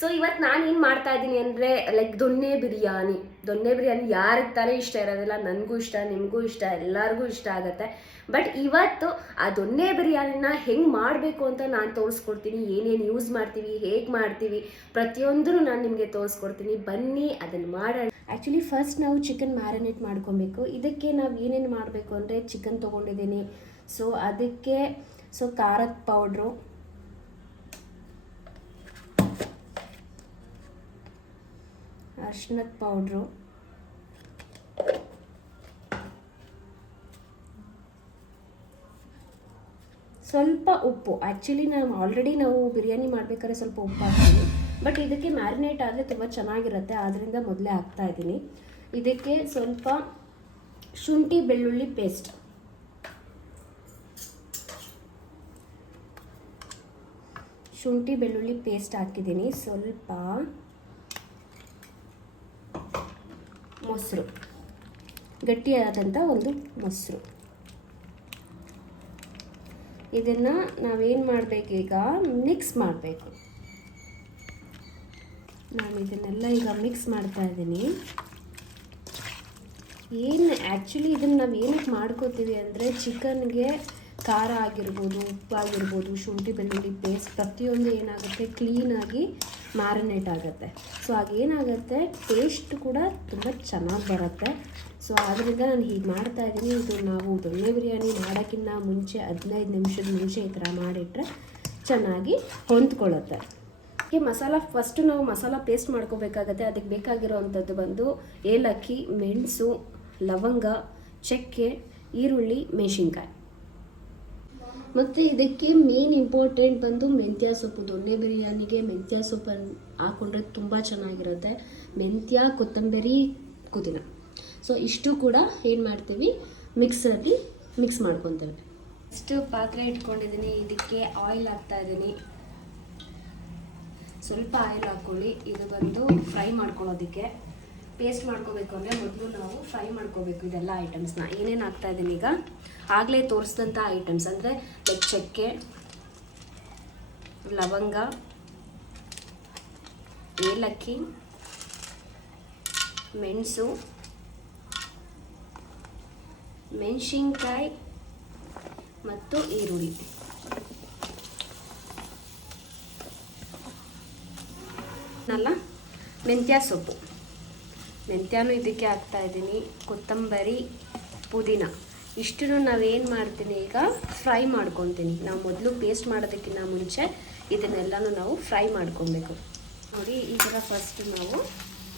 So ಇವತ್ತು ನಾನು ಏನು ಮಾಡ್ತಾ ಇದ್ದೀನಿ ಅಂದರೆ ಲೈಕ್ ದೊನ್ನೆ ಬಿರಿಯಾನಿ. ದೊನ್ನೆ ಬಿರಿಯಾನಿ ಯಾರಿಗೆ ತಾನೇ ಇಷ್ಟ ಇರೋದಿಲ್ಲ, ನನಗೂ ಇಷ್ಟ, ನಿಮಗೂ ಇಷ್ಟ, ಎಲ್ಲರಿಗೂ ಇಷ್ಟ ಆಗುತ್ತೆ. ಬಟ್ ಇವತ್ತು ಆ ದೊನ್ನೆ ಬಿರಿಯಾನಿನ ಹೆಂಗೆ ಮಾಡಬೇಕು ಅಂತ ನಾನು ತೋರಿಸ್ಕೊಡ್ತೀನಿ, ಏನೇನು ಯೂಸ್ ಮಾಡ್ತೀವಿ, ಹೇಗೆ ಮಾಡ್ತೀವಿ, ಪ್ರತಿಯೊಂದನ್ನು ನಾನು ನಿಮಗೆ ತೋರಿಸ್ಕೊಡ್ತೀನಿ. ಬನ್ನಿ ಅದನ್ನು ಮಾಡೋಣ. ಆ್ಯಕ್ಚುಲಿ ಫಸ್ಟ್ ನಾವು ಚಿಕನ್ ಮ್ಯಾರಿನೇಟ್ ಮಾಡ್ಕೊಬೇಕು. ಇದಕ್ಕೆ ನಾವು ಏನೇನು ಮಾಡಬೇಕು ಅಂದರೆ ಚಿಕನ್ ತೊಗೊಂಡಿದ್ದೀನಿ. ಸೊ ಅದಕ್ಕೆ ಸೊ ಖಾರದ ಪೌಡ್ರು ಅರ್ಶಿನದ ಪೌಡ್ರು. ಸ್ವಲ್ಪ ಉಪ್ಪು. ಆ್ಯಕ್ಚುಲಿ ನಾವು ಆಲ್ರೆಡಿ ನಾವು ಬಿರಿಯಾನಿ ಮಾಡಬೇಕಾದ್ರೆ ಸ್ವಲ್ಪ ಉಪ್ಪು ಹಾಕ್ತೀನಿ ಬಟ್ ಇದಕ್ಕೆ ಮ್ಯಾರಿನೇಟ್ ಆದರೆ ತುಂಬ ಚೆನ್ನಾಗಿರುತ್ತೆ. ಆದ್ದರಿಂದ ಮೊದಲೇ ಹಾಕ್ತಾ ಇದ್ದೀನಿ. ಇದಕ್ಕೆ ಸ್ವಲ್ಪ ಶುಂಠಿ ಬೆಳ್ಳುಳ್ಳಿ ಪೇಸ್ಟ್ ಶುಂಠಿ ಬೆಳ್ಳುಳ್ಳಿ ಪೇಸ್ಟ್ ಹಾಕಿದ್ದೀನಿ. ಸ್ವಲ್ಪ ಮೊಸರು. ಗಟ್ಟಿಯಾದಂಥ ಒಂದು ಮೊಸರು. ಇದನ್ನು ನಾವೇನು ಮಾಡಬೇಕೀಗ ಮಿಕ್ಸ್ ಮಾಡಬೇಕು. ನಾನು ಇದನ್ನೆಲ್ಲ ಈಗ ಮಿಕ್ಸ್ ಮಾಡ್ತಾ ಇದ್ದೀನಿ. ಏನು ಆ್ಯಕ್ಚುಲಿ ಇದನ್ನು ನಾವು ಏನಕ್ಕೆ ಮಾಡ್ಕೋತೀವಿ ಅಂದರೆ ಚಿಕನ್ಗೆ ಖಾರ ಆಗಿರ್ಬೋದು ಉಪ್ಪು ಆಗಿರ್ಬೋದು ಶುಂಠಿ, ಬೆಳ್ಳುಳ್ಳಿ ಪೇಸ್ಟ್ ಪ್ರತಿಯೊಂದು ಏನಾಗುತ್ತೆ? ಕ್ಲೀನಾಗಿ ಮ್ಯಾರಿನೇಟ್ ಆಗುತ್ತೆ. ಸೊ ಆಗೇನಾಗುತ್ತೆ ಟೇಸ್ಟ್ ಕೂಡ ತುಂಬ ಚೆನ್ನಾಗಿ ಬರುತ್ತೆ. ಸೊ ಆದ್ದರಿಂದ ನಾನು ಹೀಗೆ ಮಾಡ್ತಾ ಇದ್ದೀನಿ ಇದು ನಾವು ದೊಣ್ಣೆ ಬಿರಿಯಾನಿ ಮಾಡೋಕ್ಕಿಂತ ಮುಂಚೆ ಹದಿನೈದು ನಿಮಿಷದ ಮುಂಚೆ ಈ ಥರ ಮಾಡಿಟ್ರೆ ಚೆನ್ನಾಗಿ ಹೊಂದ್ಕೊಳ್ಳುತ್ತೆ. ಈ ಮಸಾಲ ಫಸ್ಟು ನಾವು ಮಸಾಲ ಪೇಸ್ಟ್ ಮಾಡ್ಕೋಬೇಕಾಗತ್ತೆ. ಅದಕ್ಕೆ ಬೇಕಾಗಿರೋವಂಥದ್ದು ಬಂದು ಏಲಕ್ಕಿ, ಮೆಣಸು, ಲವಂಗ, ಚಕ್ಕೆ, ಈರುಳ್ಳಿ, ಮೆಣಸಿನ್ಕಾಯಿ. ಮತ್ತು ಇದಕ್ಕೆ ಮೇನ್ ಇಂಪಾರ್ಟೆಂಟ್ ಬಂದು ಮೆಂತ್ಯ ಸೊಪ್ಪು. ದೊಣ್ಣೆ ಬಿರಿಯಾನಿಗೆ ಮೆಂತ್ಯ ಸೊಪ್ಪನ್ನು ಹಾಕೊಂಡ್ರೆ ತುಂಬ ಚೆನ್ನಾಗಿರುತ್ತೆ. ಮೆಂತ್ಯ, ಕೊತ್ತಂಬರಿ, ಪುದೀನ. ಸೊ ಇಷ್ಟು ಕೂಡ ಏನು ಮಾಡ್ತೀವಿ? ಮಿಕ್ಸಲ್ಲಿ ಮಿಕ್ಸ್ ಮಾಡ್ಕೊತೇವೆ. ಇಷ್ಟು ಪಾತ್ರೆ ಇಟ್ಕೊಂಡಿದ್ದೀನಿ. ಇದಕ್ಕೆ ಆಯಿಲ್ ಹಾಕ್ತಾ ಇದ್ದೀನಿ. ಸ್ವಲ್ಪ ಆಯಿಲ್ ಹಾಕ್ಕೊಳ್ಳಿ. ಇದು ಬಂದು ಫ್ರೈ ಮಾಡ್ಕೊಳ್ಳೋದಕ್ಕೆ. ಪೇಸ್ಟ್ ಮಾಡ್ಕೋಬೇಕು ಅಂದರೆ ಮೊದಲು ನಾವು ಫ್ರೈ ಮಾಡ್ಕೋಬೇಕು ಇದೆಲ್ಲ ಐಟಮ್ಸ್ನ ಏನೇನು ಆಗ್ತಾ ಇದ್ದೀನಿ ಈಗ? ಆಗಲೇ ತೋರಿಸಿದಂಥ ಐಟಮ್ಸ್ ಅಂದರೆ ಲೈಕ್ ಚಕ್ಕೆ, ಲವಂಗ, ಏಲಕ್ಕಿ, ಮೆಣಸು, ಮೆಣಸಿನ್ಕಾಯಿ ಮತ್ತು ಈರುಳ್ಳಿ. ಮೆಂತ್ಯ ಸೊಪ್ಪು. ಮೆಂತ್ಯನೂ ಇದಕ್ಕೆ ಹಾಕ್ತಾ ಇದ್ದೀನಿ. ಕೊತ್ತಂಬರಿ, ಪುದೀನ. ಇಷ್ಟನ್ನು ನಾವೇನು ಮಾಡ್ತೀನಿ ಈಗ? ಫ್ರೈ ಮಾಡ್ಕೊತೀನಿ. ನಾವು ಮೊದಲು ಪೇಸ್ಟ್ ಮಾಡೋದಕ್ಕಿಂತ ಮುಂಚೆ ಇದನ್ನೆಲ್ಲನೂ ನಾವು ಫ್ರೈ ಮಾಡ್ಕೊಬೇಕು. ನೋಡಿ, ಈ ಥರ ಫಸ್ಟ್ ನಾವು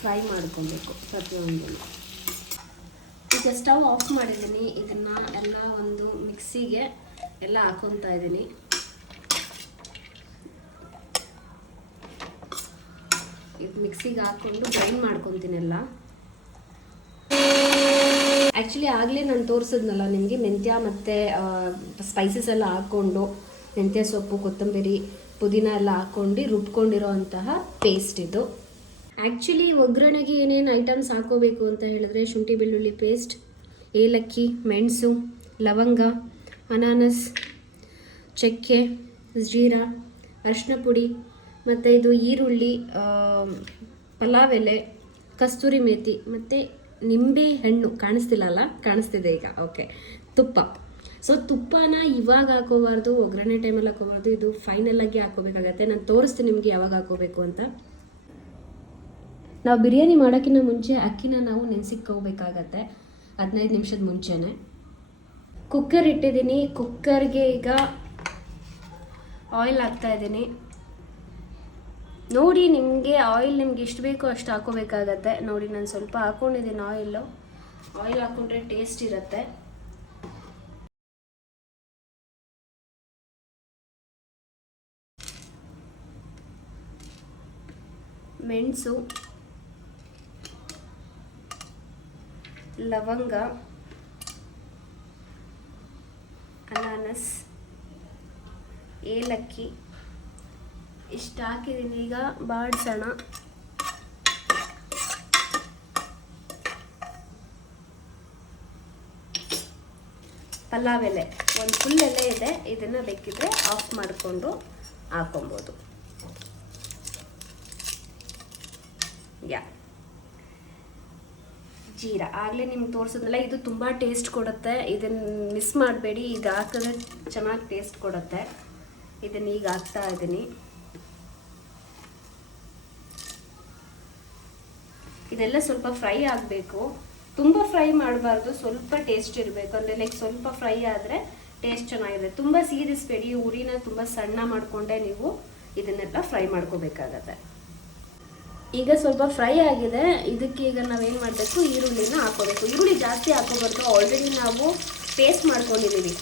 ಫ್ರೈ ಮಾಡ್ಕೊಬೇಕು ಪ್ರತಿಯೊಂದನ್ನು. ಈಗ ಸ್ಟವ್ ಆಫ್ ಮಾಡಿದ್ದೀನಿ. ಇದನ್ನು ಎಲ್ಲ ಒಂದು ಮಿಕ್ಸಿಗೆ ಎಲ್ಲ ಹಾಕೊತಾ ಇದ್ದೀನಿ. ಇದು ಮಿಕ್ಸಿಗೆ ಹಾಕ್ಕೊಂಡು ಗ್ರೈಂಡ್ ಮಾಡ್ಕೊತೀನಿ ಎಲ್ಲ ಆ್ಯಕ್ಚುಲಿ ಆಗಲೇ ನಾನು ತೋರಿಸಿದ್ನಲ್ಲ ನಿಮಗೆ ಮೆಂತ್ಯ ಮತ್ತು ಸ್ಪೈಸಸ್ ಎಲ್ಲ ಹಾಕ್ಕೊಂಡು, ಮೆಂತ್ಯ ಸೊಪ್ಪು, ಕೊತ್ತಂಬರಿ, ಪುದೀನ ಎಲ್ಲ ಹಾಕ್ಕೊಂಡು ರುಬ್ಕೊಂಡಿರೋ ಅಂತಹ ಪೇಸ್ಟ್ ಇದು. ಆ್ಯಕ್ಚುಲಿ ಒಗ್ಗರಣೆಗೆ ಏನೇನು ಐಟಮ್ಸ್ ಹಾಕೋಬೇಕು ಅಂತ ಹೇಳಿದ್ರೆ ಶುಂಠಿ, ಬೆಳ್ಳುಳ್ಳಿ ಪೇಸ್ಟ್ ಏಲಕ್ಕಿ, ಮೆಣಸು, ಲವಂಗ, ಅನಾನಸ್, ಚಕ್ಕೆ, ಜೀರಾ ಅರಿಶಿನ ಪುಡಿ ಮತ್ತು ಇದು ಈರುಳ್ಳಿ ಪಲಾವ್ ಎಲೆ ಕಸ್ತೂರಿ ಮೇಥಿ ಮತ್ತು ನಿಂಬೆ ಹಣ್ಣು ಕಾಣಿಸ್ತಿಲ್ಲಲ್ಲ ಕಾಣಿಸ್ತಿದೆ ಈಗ. ಓಕೆ ತುಪ್ಪ. ಸೊ ತುಪ್ಪನ ಇವಾಗ ಹಾಕೋಬಾರ್ದು, ಒಗ್ಗರಣೆ ಟೈಮಲ್ಲಿ ಹಾಕೋಬಾರ್ದು, ಇದು ಫೈನಲ್ ಆಗಿ ಹಾಕೋಬೇಕಾಗತ್ತೆ. ನಾನು ತೋರಿಸ್ತೀನಿ ನಿಮಗೆ ಯಾವಾಗ ಹಾಕೋಬೇಕು ಅಂತ. ನಾವು ಬಿರಿಯಾನಿ ಮಾಡೋಕ್ಕಿಂತ ಮುಂಚೆ ಅಕ್ಕಿನ ನಾವು ನೆನೆಸಿಕ್ಕೋಬೇಕಾಗತ್ತೆ ಹದಿನೈದು ನಿಮಿಷದ ಮುಂಚೆನೆ. ಕುಕ್ಕರ್ ಇಟ್ಟಿದ್ದೀನಿ. ಕುಕ್ಕರ್ಗೆ ಈಗ ಆಯಿಲ್ ಹಾಕ್ತಾ ಇದ್ದೀನಿ. ನೋಡಿ ನಿಮಗೆ ಆಯಿಲ್ ನಿಮ್ಗೆ ಎಷ್ಟು ಬೇಕೋ ಅಷ್ಟು ಹಾಕೋಬೇಕಾಗತ್ತೆ. ನೋಡಿ ನಾನು ಸ್ವಲ್ಪ ಹಾಕ್ಕೊಂಡಿದ್ದೀನಿ ಆಯಿಲು ಆಯಿಲ್ ಹಾಕ್ಕೊಂಡ್ರೆ ಟೇಸ್ಟ್ ಇರುತ್ತೆ. ಮೆಣಸು, ಲವಂಗ, ಅನಾನಸ್, ಏಲಕ್ಕಿ. ಇಷ್ಟು ಹಾಕಿದ್ದೀನಿ. ಈಗ ಬಾಡಿಸೋಣ. ಪಲಾವ್ ಎಲೆ. ಒಂದು ಫುಲ್ ಎಲೆ ಇದೆ. ಇದನ್ನು ಬೇಕಿದ್ರೆ ಆಫ್ ಮಾಡಿಕೊಂಡು ಹಾಕೊಬೋದು. ಯಾ. ಜೀರಾ. ಆಗಲೇ ನಿಮ್ಗೆ ತೋರಿಸಿದ್ನಲ್ಲ, ಇದು ತುಂಬ ಟೇಸ್ಟ್ ಕೊಡುತ್ತೆ. ಇದನ್ನು ಮಿಸ್ ಮಾಡಬೇಡಿ. ಈಗ ಹಾಕಿದ್ರೆ ಚೆನ್ನಾಗಿ ಟೇಸ್ಟ್ ಕೊಡುತ್ತೆ. ಇದನ್ನು ಈಗ ಹಾಕ್ತಾ ಇದ್ದೀನಿ ಇದೆಲ್ಲ ಸ್ವಲ್ಪ ಫ್ರೈ ಆಗಬೇಕು. ತುಂಬ ಫ್ರೈ ಮಾಡಬಾರ್ದು, ಸ್ವಲ್ಪ ಟೇಸ್ಟ್ ಇರಬೇಕು. ಅಂದರೆ ಲೈಕ್ ಸ್ವಲ್ಪ ಫ್ರೈ ಆದರೆ ಟೇಸ್ಟ್ ಚೆನ್ನಾಗಿದೆ ತುಂಬ ಸೀರಿಸ್ಬೇಡಿ ಉರಿನ ತುಂಬ ಸಣ್ಣ ಮಾಡಿಕೊಂಡೆ ನೀವು ಇದನ್ನೆಲ್ಲ ಫ್ರೈ ಮಾಡ್ಕೋಬೇಕಾಗತ್ತೆ. ಈಗ ಸ್ವಲ್ಪ ಫ್ರೈ ಆಗಿದೆ. ಇದಕ್ಕೆ ಈಗ ನಾವೇನು ಮಾಡಬೇಕು? ಈರುಳ್ಳಿನ ಹಾಕೋಬೇಕು. ಈರುಳ್ಳಿ ಜಾಸ್ತಿ ಹಾಕೋಬಾರ್ದು. ಆಲ್ರೆಡಿ ನಾವು ಪೇಸ್ಟ್ ಮಾಡ್ಕೊಂಡಿದ್ದೀವಿ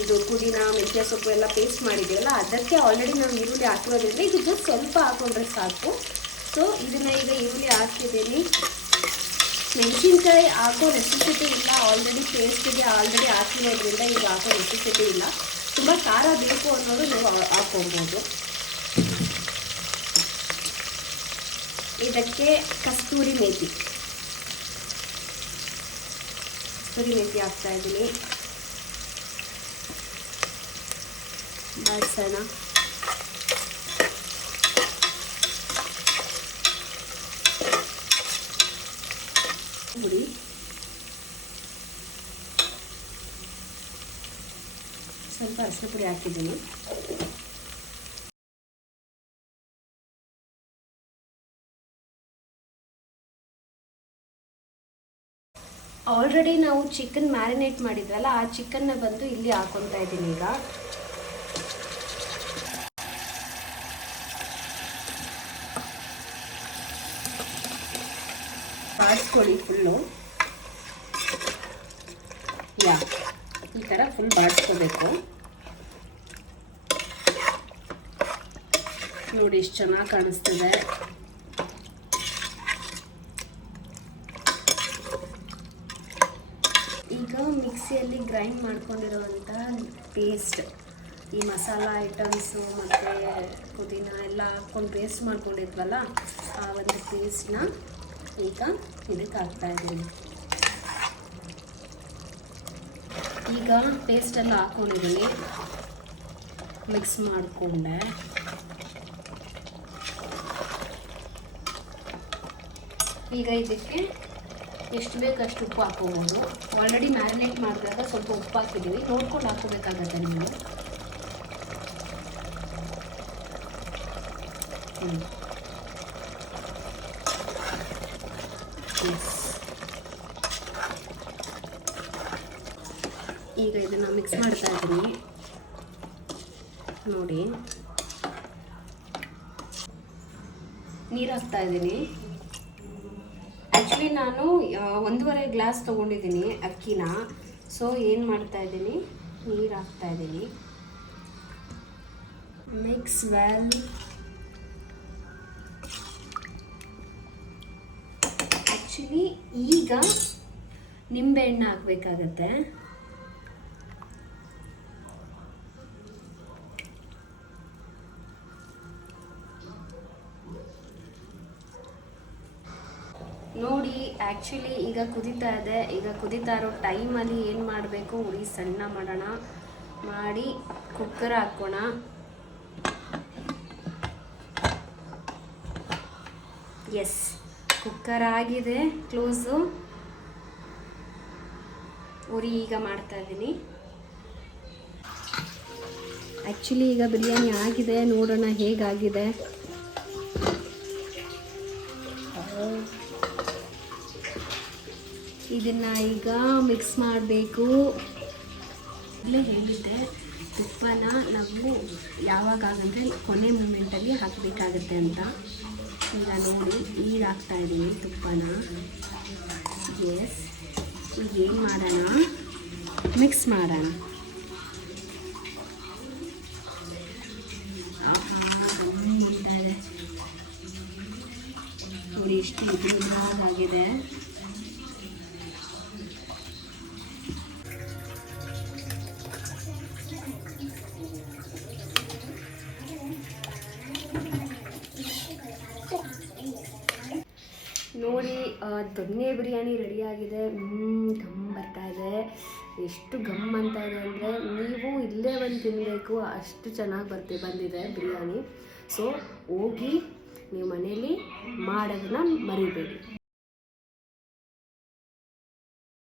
ಇದು ಪುದೀನ, ಮೆಂತ್ಯ ಸೊಪ್ಪು ಎಲ್ಲ ಪೇಸ್ಟ್ ಮಾಡಿದ್ದೀವಲ್ಲ ಅದಕ್ಕೆ ಆಲ್ರೆಡಿ ನಾವು ಈರುಳ್ಳಿ ಹಾಕಿರೋದ್ರಿಂದ ಇದು ಜಸ್ಟ್ ಸ್ವಲ್ಪ ಹಾಕೊಂಡ್ರೆ ಸಾಕು. ಸೊ ಇದನ್ನ ಈಗ ಈರುಳ್ಳಿ ಹಾಕಿದ್ದೀನಿ. ಮೆಣಸಿನ್ಕಾಯಿ ಹಾಕೋ ನೆಸೆಸಿಟಿ ಇಲ್ಲ. ಆಲ್ರೆಡಿ ಪೇಸ್ಟಿಗೆ ಆಲ್ರೆಡಿ ಹಾಕಿರೋದ್ರಿಂದ ಈಗ ಹಾಕೋ ನೆಸೆಸಿಟಿ ಇಲ್ಲ. ತುಂಬ ಖಾರ ಬೇಕು ಅನ್ನೋದು ನೀವು ಹಾಕೊಬೋದು. ಇದಕ್ಕೆ ಕಸ್ತೂರಿ ಮೇಥಿ ಕಸ್ತೂರಿ ಮೇಥಿ ಹಾಕ್ತಾ ಇದ್ದೀನಿ. ಬಾಡ್ಸೋಣ ಸ್ವಲ್ಪ ಅರಿಶಿನ ಪುಡಿ ಹಾಕಿದ್ದೀನಿ. ಆಲ್ರೆಡಿ ನಾವು ಚಿಕನ್ ಮ್ಯಾರಿನೇಟ್ ಮಾಡಿದ್ವಲ್ಲ, ಆ ಚಿಕನ್ನ ಬಂದು ಇಲ್ಲಿ ಹಾಕೊತಾ ಇದ್ದೀನಿ ಈಗ. ಬಾಡಿಸ್ಕೊಳ್ಳಿ ಫುಲ್ಲು. ಯಾ, ಈ ಥರ ಫುಲ್ ಬಾಡಿಸ್ಕೋಬೇಕು ನೋಡಿ ಎಷ್ಟು ಚೆನ್ನಾಗಿ ಕಾಣಿಸ್ತದೆ. ಈಗ ಮಿಕ್ಸಿಯಲ್ಲಿ ಗ್ರೈಂಡ್ ಮಾಡ್ಕೊಂಡಿರುವಂಥ ಪೇಸ್ಟ್ ಈ ಮಸಾಲ ಐಟಮ್ಸು ಮತ್ತು ಪುದೀನ ಎಲ್ಲ ಹಾಕ್ಕೊಂಡು ಪೇಸ್ಟ್ ಮಾಡ್ಕೊಂಡಿದ್ವಲ್ಲ, ಆ ಒಂದು ಪೇಸ್ಟ್ನ ಈಗ ಇದಕ್ಕೆ ಹಾಕ್ತಾ ಇದ್ದೀನಿ. ಈಗ ಪೇಸ್ಟೆಲ್ಲ ಹಾಕ್ಕೊಂಡಿದ್ದೀನಿ ಮಿಕ್ಸ್ ಮಾಡಿಕೊಂಡೆ. ಈಗ ಇದಕ್ಕೆ ಎಷ್ಟು ಬೇಕು ಅಷ್ಟು ಉಪ್ಪು ಹಾಕೋಬೋದು ಆಲ್ರೆಡಿ ಮ್ಯಾರಿನೇಟ್ ಮಾಡಿದಾಗ ಸ್ವಲ್ಪ ಉಪ್ಪು ಹಾಕಿದ್ದೀವಿ. ನೋಡ್ಕೊಂಡು ಹಾಕೋಬೇಕಾಗತ್ತೆ ನೀವು. ಹ್ಞೂ ಎಸ್ ಈಗ ಇದನ್ನು ಮಿಕ್ಸ್ ಮಾಡ್ತಾ ಇದ್ದೀನಿ. ನೋಡಿ. ನೀರು ಹಾಕ್ತಾ ಇದ್ದೀನಿ. ಆ್ಯಕ್ಚುಲಿ ನಾನು ಒಂದೂವರೆ ಗ್ಲಾಸ್ ತೊಗೊಂಡಿದ್ದೀನಿ ಅಕ್ಕಿನ. ಸೊ ಏನು ಮಾಡ್ತಾ ಇದ್ದೀನಿ? ನೀರು ಹಾಕ್ತಾ ಇದ್ದೀನಿ. ಮಿಕ್ಸ್ ವೆಲ್ ಆ್ಯಕ್ಚುಲಿ ಈಗ ನಿಂಬೆಹಣ್ಣು ಹಾಕಬೇಕಾಗತ್ತೆ. ನೋಡಿ ಆ್ಯಕ್ಚುಲಿ ಈಗ ಕುದೀತಾ ಇದೆ. ಈಗ ಕುದೀತಾ ಇರೋ ಟೈಮಲ್ಲಿ ಏನು ಮಾಡಬೇಕು? ಉರಿ ಸಣ್ಣ ಮಾಡೋಣ. ಮಾಡಿ ಕುಕ್ಕರ್ ಹಾಕೋಣ. ಎಸ್ ಕುಕ್ಕರ್ ಆಗಿದೆ. ಕ್ಲೋಸು ಉರಿ ಈಗ ಮಾಡ್ತಾ ಇದ್ದೀನಿ. ಆ್ಯಕ್ಚುಲಿ ಈಗ ಬಿರಿಯಾನಿ ಆಗಿದೆ. ನೋಡೋಣ ಹೇಗಾಗಿದೆ. ಇದನ್ನ ಈಗ ಮಿಕ್ಸ್ ಮಾಡಬೇಕು. ಇಲ್ಲೇ ಹೇಳಿದ್ದೆ, ತುಪ್ಪನ ನಾವು ಯಾವಾಗ ಅಂದರೆ ಕೊನೆ ಮೂಮೆಂಟಲ್ಲಿ ಹಾಕಬೇಕಾಗತ್ತೆ ಅಂತ. ಈಗ ನೋಡಿ, ಈಗ ಹಾಕ್ತಾ ಇದ್ದೀನಿ ತುಪ್ಪನ. ಎಸ್ ಈಗ ಏನು ಮಾಡೋಣ? ಮಿಕ್ಸ್ ಮಾಡೋಣ. ಇಷ್ಟು. ನೋಡಿ ಎಷ್ಟು ಇದಾಗಿದೆ ನೋಡಿ ದೊಣ್ಣೆ ಬಿರಿಯಾನಿ ರೆಡಿಯಾಗಿದೆ. ಗಮ್ ಬರ್ತಾ ಇದೆ. ಎಷ್ಟು ಗಮ್ ಅಂತ ಇದೆ ಅಂದರೆ ನೀವು ಇಲ್ಲೇ ಬಂದು ತಿನ್ನಬೇಕು ಅಷ್ಟು ಚೆನ್ನಾಗಿ ಬರ್ತಿ, ಬಂದಿದೆ ಬಿರಿಯಾನಿ. ಸೊ ಹೋಗಿ ನೀವು ಮನೇಲಿ ಮಾಡೋದನ್ನ ಮರಿಬೇಡಿ.